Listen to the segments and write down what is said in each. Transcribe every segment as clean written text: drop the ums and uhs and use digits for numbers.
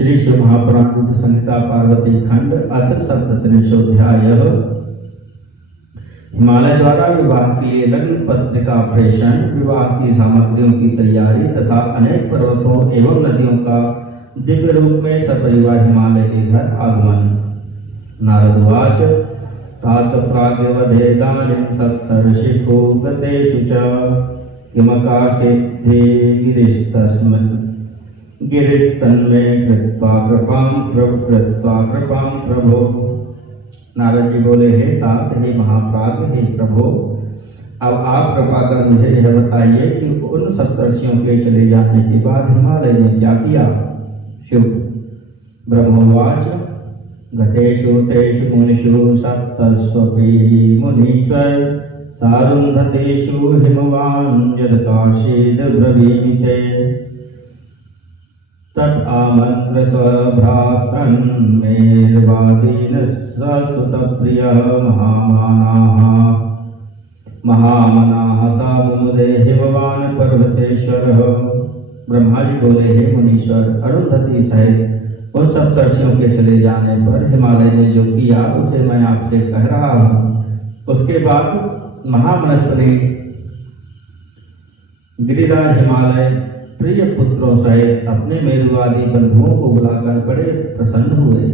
श्री शिव महापुराण संहिता पार्वती खंड अथ सप्तत्रिंशोऽध्याय। हिमालय द्वारा विवाह के लिए लग्न पत्रिका प्रेषण, विवाह की सामग्रियों की तैयारी तथा अनेक पर्वतों एवं नदियों का दिव्य रूप में सपरिवार हिमालय के घर आगमन। नारद उवाच तात प्राग्यवधेदानीं सप्तर्षिको गतेषु च किमकार्षेद्धे गिरिस्तन्मे कृत्वा कृपां प्रभो। नारद जी बोले, हे तात, हे महाप्राज्ञ, हे प्रभो, अब आप कृपा कर मुझे यह बताइए कि उन सप्तर्षियों के चले जाने के बाद हिमालय ने क्या किया। शिव ब्रह्मोवाच गतेषु तेषु मुनिषु सप्तस्वपि मुनीश्वर सारुन्धतेषु हिमवान् यदकार्षीद् ब्रवीमि तत् आमन्त्र स्वभ्रातॄन् मेर्वादीन् ससुतप्रियः महामनाः सा मुमुदे हिमवान् पर्वतेश्वरः। ब्रह्मा जी बोले, हे मुनीश्वर, अरुंधति सहित उन सप्तर्षियों के चले जाने पर हिमालय ने जो किया उसे मैं आपसे कह रहा हूँ। उसके बाद महामनस्वी गिरिराज हिमालय प्रिय पुत्रों सहित अपने मेरुवादी बंधुओं को बुलाकर बड़े प्रसन्न हुए।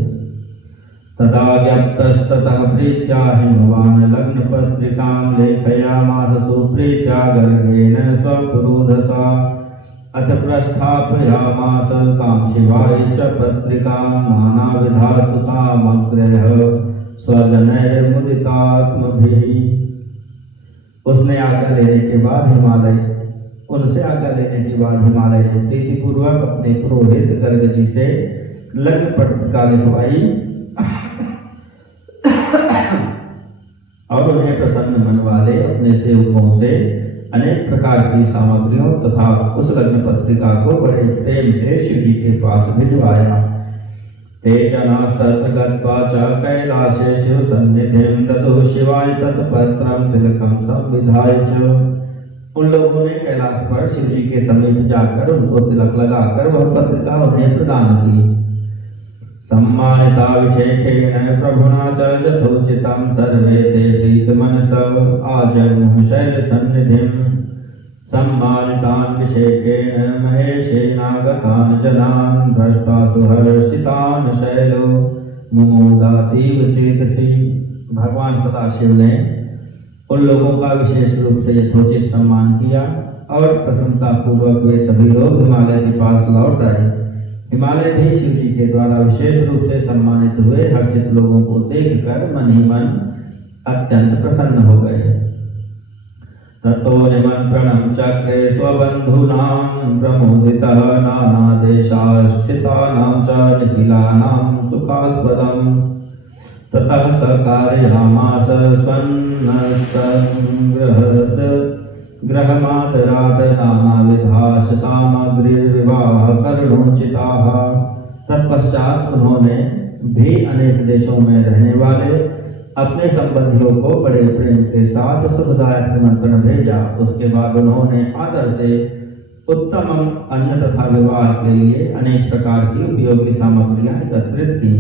तथा ज्ञप्तस्ततः प्रीत्या हिमवान् लग्न पत्रिकां लेखयामास सुप्रीत्या गर्गेण स्वपुरोधसा अथ प्रस्थापयामास तां शिवाय च पत्रिकां नानाविधास्तु सामग्र्यः स्वजनैर्मुदितात्मभिः। उसने आज्ञा लेने के बाद हिमालय ने प्रीतिपूर्वक अपने पुरोहित गर्ग जी से लग्न पत्रिका लिखवाई और उन्हें प्रसन्न मन वाले अपने सेवकों से अनेक प्रकार की सामग्रियों तथा उस लग्न पत्रिका को बड़े प्रेम से शिव जी के पास भिजवाया। ते जनास्तत्र गत्वा च कैलासे शिव सन्निधिं ददुः शिवाय तत्पत्रं तिलकं संविधाय च। उन लोगों ने कैलाश पर शिव जी के समीप जाकर उनको तिलक लगाकर वह पत्रिका उन्हें प्रदान की। सम्मानिताभिषेकेण प्रभुना च यथोचितं सर्वे ते प्रीतमनसः आजमुः शैलसन्निधिं। सम्मानिताभिषेकेण महेशेनागतान् जनान् दृष्ट्वा सुहर्षितान् शैलो मुमोदातीव चेतसि। भगवान सदाशिव ने उन लोगों का विशेष रूप से यथोचित सम्मान किया और प्रसन्नता पूर्वक वे सभी लोग हिमालय के पास लौट आए। हिमालय भी शिव जी के द्वारा विशेष रूप से सम्मानित हुए हर्षित लोगों को देखकर मन ही मन अत्यंत प्रसन्न हो गए। ततो निमंत्रणं चक्रे स्वबंधूनां प्रमोदितः नानादेशास्थितानां च निखिलानां सुखास्पदम्। ततः सकारयामास गृहमातरात् नानाविधाश्च सामग्रीर्विवाहकरणोचिताः। तत्पश्चात उन्होंने भी अनेक देशों में रहने वाले अपने संबंधियों को बड़े प्रेम के साथ सुखदायक निमंत्रण भेजा। उसके बाद उन्होंने आदर से उत्तम अन्न तथा विवाह के लिए अनेक प्रकार की उपयोगी सामग्रियां एकत्रित की।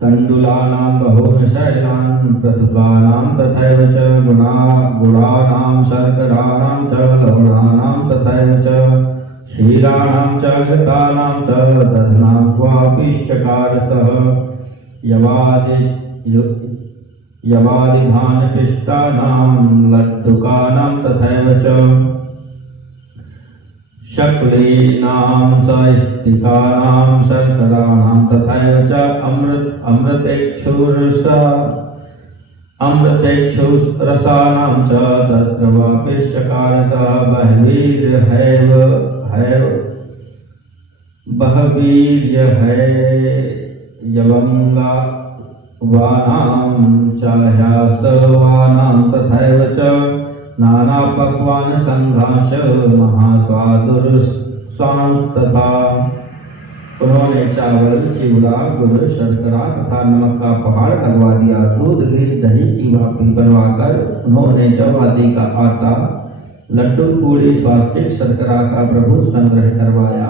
तण्डुलानां बहून् शैलान् प्रथुलानां तथैव च गुडानां शर्कराणां च लवणानां तथैव च क्षीराणां च घृतानां च दधनात्वापिश्चकार सः यवादिधानपिष्टानां लड्डुकानां तथैव च शक्लीनां सस्तिकानां शर्कराणां तथैव च अमृतेक्षुरसानां च तत्र वापिश्चकार सः बहवीर्यहैयवंगावानां च ह्यास्तवानां तथैव च नाना पक्वान संघाश महास्वादुरसांस्तथा। उन्होंने चावल, चिवड़ा, गुड़, शर्करा तथा नमक का पहाड़ करवा दिया। दूध, घी, दही की भापी बनवाकर उन्होंने जव आदि का आटा, लड्डू, पूड़ी, स्वास्तिक, शर्करा का प्रभु संग्रह करवाया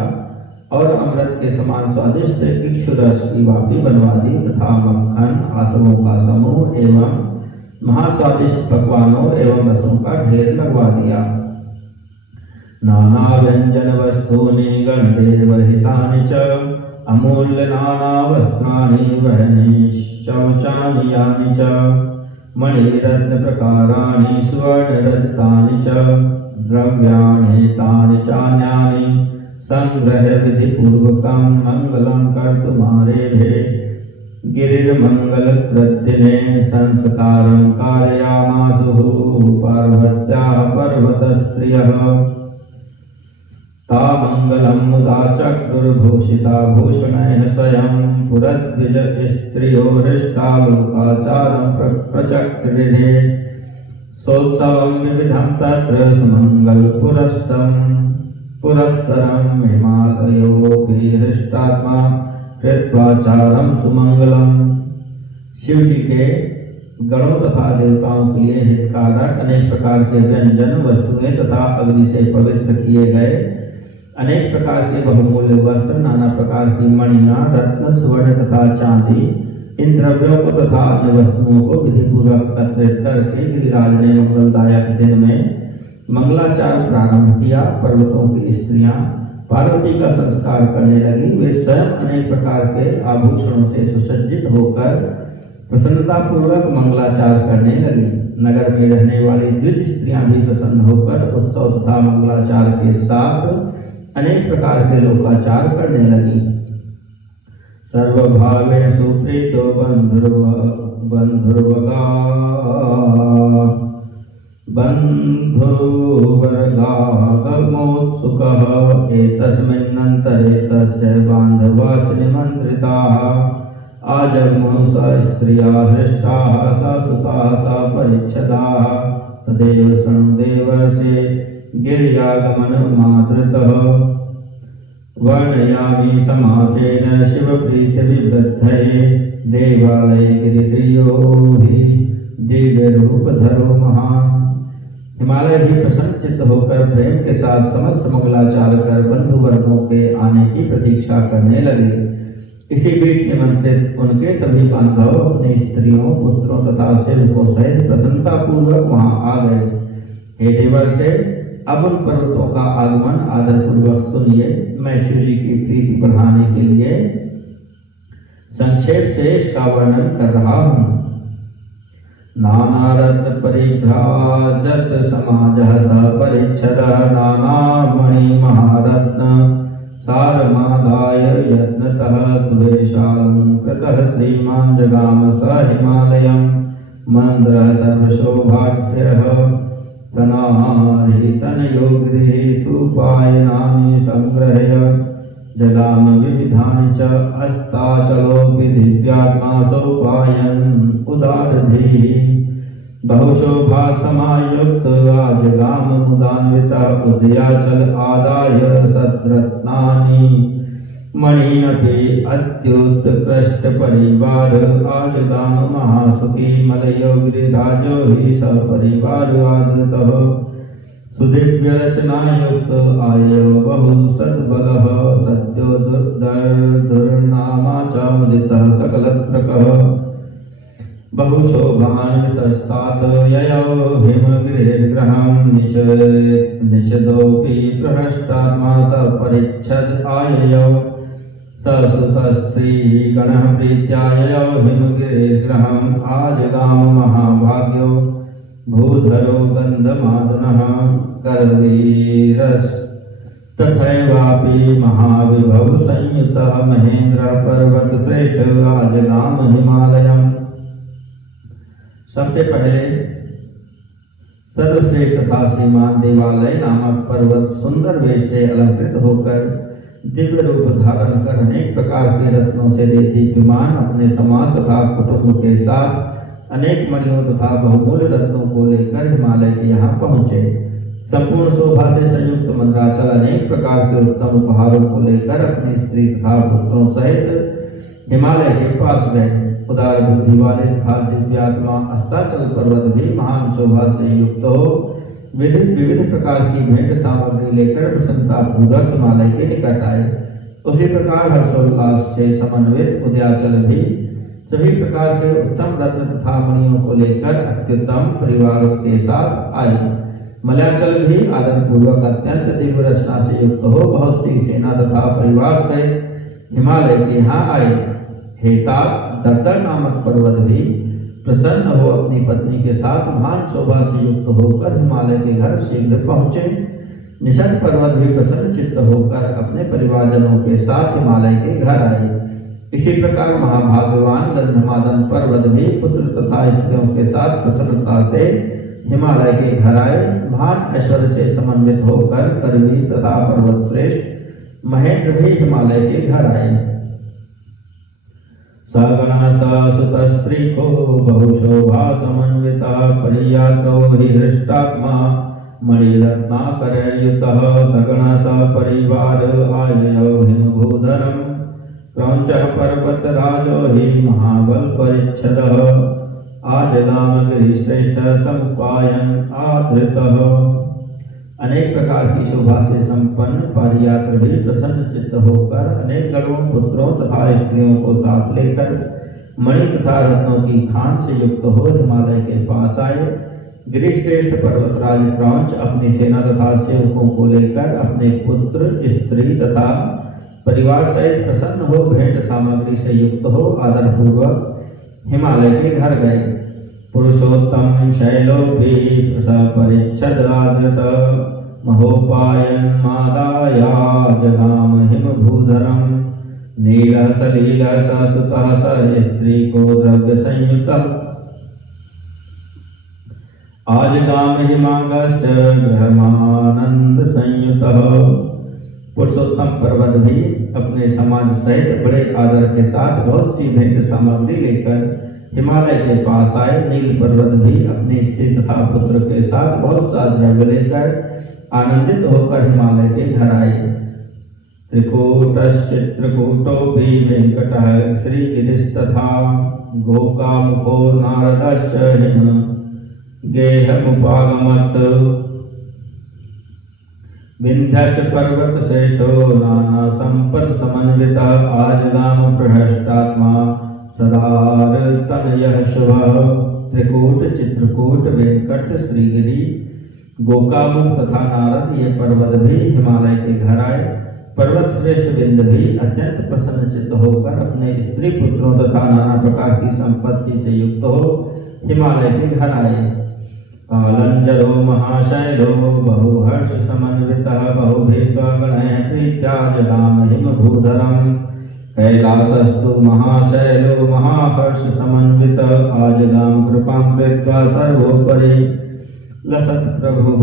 और अमृत के समान स्वादिष्ट इक्षु रस की वापी बनवा दी तथा मक्खन आसनों का समूह एवं महास्वादिष्ट पकवानों एवं रसों का ढेर लगवा दिया। नाना व्यंजन वस्तूनि गणदेवहितानि च अमूल्य नाना वस्त्राणि वहनिश्चौचानि यानि च मणिरत्न प्रकाराणि सुवर्णरत्नानि च द्रव्याणि तानि चान्यानि संग्रह विधि पूर्वकं मंगलं कर्तुमारेभे गिरिर्मंगल कृत्तिने संस्कारं कारयामासुः पार्वत्याः पर्वतस्त्रियः ता मंगलं मुदा चक्रुर्भूषिता भूषणैः स्वयं पुरद्विज स्त्रियो हृष्टालोकाचारं प्रचक्रिरे सोत्सवं विविधं तत्र सुमंगल पुरस्सरं हिमालयोऽपि हृष्टात्मा कृत्वाचारं सुमंगलम्। शिव जी के गणों तथा देवताओं के लिए हितकारक अनेक प्रकार के व्यंजन वस्तुएं तथा अग्नि से पवित्र किए गए अनेक प्रकार के बहुमूल्य वस्त्र, नाना प्रकार की मणियां, रत्न, स्वर्ण तथा चांदी, इन द्रव्यों को तथा अन्य वस्तुओं को विधि पूर्वक एकत्रित करके गिरिराज ने मंगलदायक दिन में मंगलाचार प्रारंभ किया। पर्वतों की स्त्रियां पार्वती का संस्कार करने लगी। वे स्वयं अनेक प्रकार के आभूषणों से सुसज्जित होकर प्रसन्नता पूर्वक मंगलाचार करने लगी। नगर में रहने वाली द्विज स्त्रियां भी प्रसन्न होकर उत्सव तथा मंगलाचार के साथ अनेक प्रकार के लोकाचार करने लगी। सर्वभावेन सुप्रीतो बन्धुवर्गागमोत्सुकः एतस्मिन्नन्तरे तस्य बान्धवाश्च निमन्त्रिताः आजग्मुः स स्त्रियः हृष्टाः ससुताः सपरिच्छदाः तदेव शृणुदेवस्य गिर्यागमनमादृतः वर्णयामि समासेन शिवप्रीतिविवृद्धये देवालये गिरिप्रियो हि दिव्यरूपधरो महान्। हिमालय भी प्रसन्नचित्त होकर प्रेम के साथ समस्त मंगलाचार कर बंधु वर्गों के आने की प्रतीक्षा करने लगे। इसी बीच निमंत्रित उनके सभी बांधव अपनी स्त्रियों, पुत्रों तथा सेवकों सहित प्रसन्नता पूर्वक वहां आ गए। हे देवर्षि, अब उन पर्वतों का आगमन आदर पूर्वक सुनिए। मैं शिव जी की प्रीति बढ़ाने के लिए संक्षेप से इसका वर्णन कर रहा हूँ। नानारत्न परिभ्राजत समाजः सपरिच्छदः नानामणि महारत्न सारमादाय यत्नतः सुरेशालङ्कृतः श्रीमान् जगाम स हिमालयं मन्द्रः सर्वशोभाढ्यः सनाहितनयो गृहे सुपायनानि संग्रह्य जगाम विविधानि च अस्ताचलोऽपि दिव्यात्मा सोपायन् उदारधीः बहुशोभा समायुक्त आजगाम मुदान्वितः उदयाचल आदाय सद्रत्नानि मणिनपि अत्युत्कृष्ट परिवार आजगाम महासुखी मलयो गिरिराजो हि सपरिवार आदृतः सुदिव्य रचनायुक्त आयो बहु सद्बलः सद्यो दुर्नामा च मुदितः सकलत्रकः बहुशोभान्वितस्तात् ययो हिमगिरिर्गृहं निषदोऽपि प्रहष्टात्मा सपरिच्छद आययो ससुतस्त्रीगणः प्रीत्या ययो हिमगिरिर्गृहम् आजगाम महाभाग्यो भूधरो गन्धमादनः करवीरस् तथैवापि महाविभव संयुतः महेन्द्र पर्वत श्रेष्ठ आजगाम हिमालयम्। सबसे पहले सर्वश्रेष्ठ तथा श्रीमान देवालय नामक पर्वत सुंदर वेश से अलंकृत होकर दिव्य रूप धारण कर अनेक प्रकार के रत्नों से दीप्यमान अपने समाज तथा कुटुंब के साथ अनेक मणियों तथा बहुमूल्य रत्नों को लेकर हिमालय के यहाँ पहुँचे। संपूर्ण शोभा से संयुक्त मंदराचल अनेक प्रकार के उत्तम उपहारों को लेकर अपनी स्त्री तथा पुत्रों सहित हिमालय के पास गए। उदार बुद्धि वाले तथा दिव्यात्मा अस्ताचल पर्वत भी महान शोभा से युक्त हो विविध प्रकार की भेंट सामग्री लेकर प्रसन्नता पूर्वक हिमालय के निकट आए। उसी प्रकार हर्षोल्लास से समन्वित उदयाचल भी सभी प्रकार के उत्तम रत्न तथा मणियों को लेकर अत्युत्तम परिवार के साथ आई। मलयाचल भी आदर पूर्वक अत्यंत दिव्य रचना से युक्त हो बहुत सी सेना तथा परिवार से हिमालय के यहाँ आए। हेताब दर्दर नामक पर्वत भी प्रसन्न हो अपनी पत्नी के साथ महान शोभा से युक्त होकर हिमालय के घर शीघ्र पहुँचे। निषद पर्वत भी प्रसन्न चित्त होकर अपने परिवारजनों के साथ हिमालय के घर आए। इसी प्रकार महाभाग्यवान गंधमादन पर्वत भी पुत्र तथा स्त्रियों के साथ प्रसन्नता से हिमालय के घर आए। महान ऐश्वर्य से समन्वित होकर करवी तथा पर्वत श्रेष्ठ महेंद्र भी हिमालय के घर आए। सगण सुतस्त्री को बहुशोभा समन्विता परियातो हि हृष्टात्मा मणिरत्नाकर युतः सगण सपरिवार आययो हिमभूधरम् क्रौंच पर्वत राजो हि महाबल परिच्छदः आजलामगिरि श्रेष्ठ समुपायन आधृतः। अनेक प्रकार की शोभा से संपन्न पारियात्र भी प्रसन्न चित्त होकर अनेक गणों पुत्रों तथा स्त्रियों को साथ लेकर मणि तथा रत्नों की खान से युक्त हो हिमालय के पास आए। गिरिश्रेष्ठ पर्वतराज क्रौंच अपनी सेना तथा सेवकों को लेकर अपने पुत्र स्त्री तथा परिवार सहित प्रसन्न हो भेंट सामग्री से युक्त हो आदर पूर्वक हिमालय के घर गए। पुरुषोत्तम शैलोपी सपरिच्छदादृत महोपायन मादाया जगाम हिमभूधरम नील सलील ससुतः स स्त्री को द्रव्य संयुक्त आजगाम हिमागस्य ग्रहमानंद संयुतः। पुरुषोत्तम पर्वत भी अपने समाज सहित बड़े आदर के साथ बहुत सी भेंट सामग्री लेकर हिमालय के पास आए। नील पर्वत भी अपनी स्त्री तथा पुत्र के साथ बहुत सा द्रव्य लेकर आनंदित होकर हिमालय के घर आए। त्रिकूटोपि वेंकटः श्रीगिरिस्तथा गोकामुखो नारदश्च हिम गेहमुपागमत् विंध्याचल पर्वत श्रेष्ठो नाना संपद समन्विता आजगाम प्रहष्टात्मा सदारतनयः शुभः। त्रिकूट चित्रकूट वेंकट श्रीगिरी गोकामुख तथा नारद ये पर्वत भी हिमालय के घर आए। पर्वत श्रेष्ठ बिंद भी अत्यंत प्रसन्न चित्त होकर अपने स्त्री पुत्रों तथा नाना प्रकार की संपत्ति से युक्त हो हिमालय के घर आए। कालंजरो महाशैलो बहुहर्ष समन्वितः बहुभिः स्वगणैः प्रीत्या जगाम हिमभूधरम् कैलासस्तु महाशैलो महाहर्ष समन्वितः आजगाम कृपां कृत्वा सर्वोपरि लसत् प्रभुः।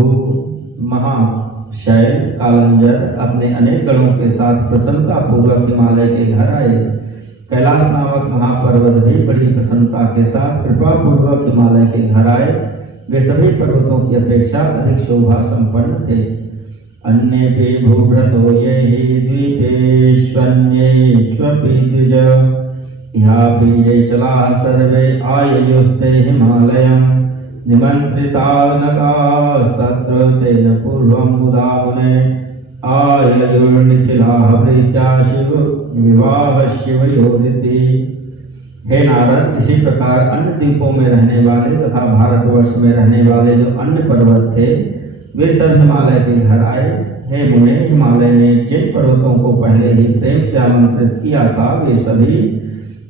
महाशैल कालंजर अपने अनेक गणों के साथ प्रसन्नता पूर्वक हिमालय के घर आए। कैलाश नामक महापर्वत भी बड़ी प्रसन्नता के साथ कृपा पूर्वक हिमालय के घर आए। वे सभी पर्वतों की अपेक्षा अधिक शोभा संपन्न थे। अन्ये भूभृतो ये हि द्वीपेष्वन्येष्वपि द्विज यापि ये चला सर्वे आययुस्ते हिमालयम् निमन्त्रितानकास्तत्र तेन पूर्वं मुदा मुने आययुर्निखिलाः प्रीत्या शिव विवाह शिवयोदिति। हे नारद, इसी प्रकार अन्य द्वीपों में रहने वाले तथा भारतवर्ष में रहने वाले जो अन्य पर्वत थे वे सब हिमालय के घर आए। हे मुने, हिमालय ने जिन पर्वतों को पहले ही प्रेम से आमंत्रित किया था वे सभी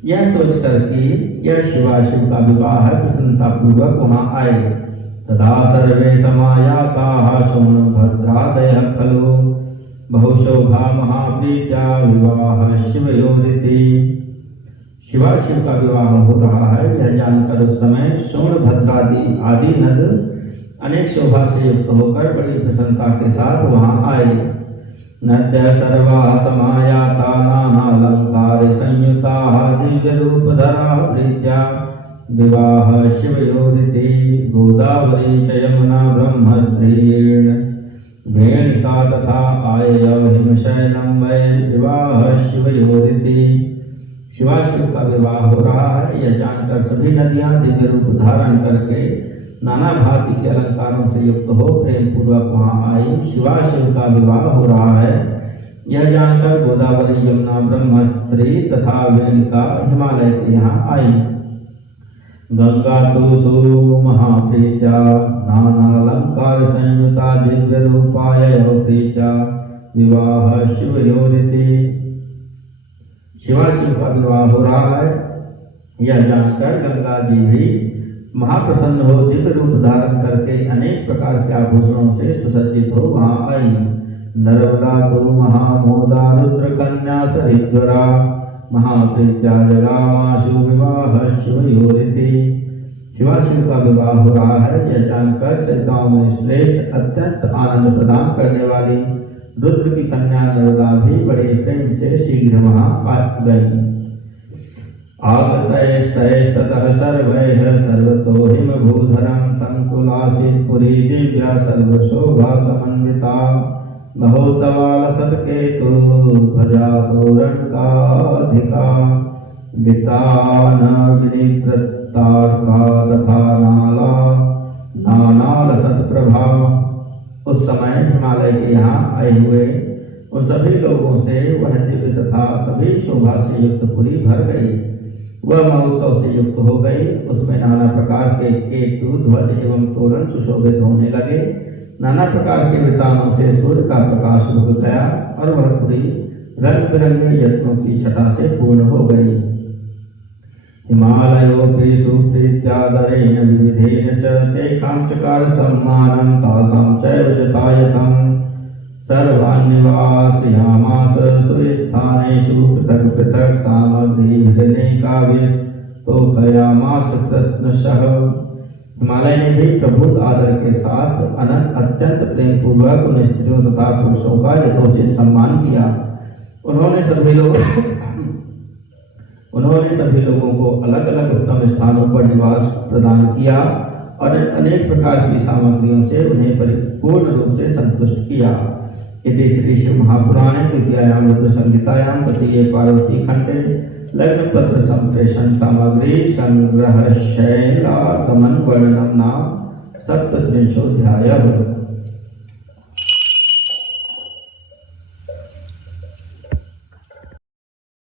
यह सोचकर कि यह शिवाशिव का विवाह है प्रसन्नता पूर्वक वहाँ आए। तदा सर्वे समायाताः सोमभद्रादयः खलु बहुशोभा महाप्रीत्या विवाह शिवयोरिति। शिवाशिव का विवाह हो रहा है यह जानकर उस समय सोमभद्रादि आदि नद अनेक शोभा से युक्त होकर बड़ी प्रसन्नता के साथ वहाँ आए। नद्य सर्वा समायाता नानालंकार संयुताः दिव्यरूपधरा प्रीत्या विवाह शिवयोरिति। गोदावरी च यमुना ब्रह्मस्त्रीण वेणिका तथा आययौ हिमशैलं वै विवाह शिवयोरिति। शिवाशिव का विवाह हो रहा है यह जानकर सभी नदियां दिव्य रूप धारण करके नाना भांति के अलंकारों से युक्त हो प्रेम पूर्वक वहाँ आई। शिवाशिव का विवाह हो रहा है यह जानकर गोदावरी यमुना ब्रह्मस्त्री तथा विनिता हिमालय के यहाँ आई। गंगा तो महाप्रीत्या नानालंकार संयुता दिव्य रूपाय प्रीत्या विवाह शिवयोरिति। शिवा शिव का विवाह हो रहा है, यह जानकर गंगा जी भी महाप्रसन्न हो दिव्य रूप धारण करके अनेक प्रकार के आभूषणों से सुसज्जित हो वहां आई। नर्मदा तो महामोदा रुद्र कन्या सरिद्वरा महाप्रीत्या जगामाशु विवाह शिवयोरिति। शिवा शिव का विवाह हो रहा है, यह जानकर सरिताओं में श्रेष्ठ अत्यंत आनंद प्रदान करने वाली रुद्र की कन्या नर्मदा भी बड़े प्रेम से शीघ्र वहां आ गई। आगतैस्तैस्ततः सर्वैः सर्वतो हिमभूधरं संकुलासीत् पुरी दिव्या सर्वशोभा समन्विता। महोत्सवालसत्केतु ध्वजा तोरणकाधिका वितान विनिवृत्तार्का तथा नानालसत्प्रभा। उस समय हिमालय के यहाँ आए हुए उन सभी लोगों से वह दिव्य तथा सभी शोभा से युक्त पुरी भर गई। वह महोत्सव से युक्त हो गई। उसमें नाना प्रकार के केतु ध्वज एवं तोरण सुशोभित होने लगे। नाना प्रकार के वितानों से सूर्य का प्रकाश रुक गया और वह पुरी रंग बिरंगे यत्नों की छटा से पूर्ण हो गई। हिमालयोपि सुप्रीत्यादरेण विविधेन च तेषां चकार सम्मानं तासां चैव जतायतं सर्वान्निवासयामास सुस्थानेषु पृथक् पृथक् सामग्रीभिर्नेकाभिस्तोषयामास कृत्स्नशः। हिमालय ने भी प्रभुत आदर के साथ अनंत अत्यंत प्रेम पूर्वक उन स्त्रियों तथा पुरुषों का यथोचित सम्मान किया। उन्होंने सभी लोगों को अलग अलग उत्तम स्थानों पर निवास प्रदान किया और अनेक प्रकार की सामग्रियों से उन्हें परिपूर्ण रूप से संतुष्ट किया। इति श्री शिव महापुराणे द्वितीयायां रुद्र संहितायां तृतीये पार्वती खंडे लग्न पत्र संप्रेषण सामग्री संग्रह शैलागमन वर्णनम नाम 37अध्यायः।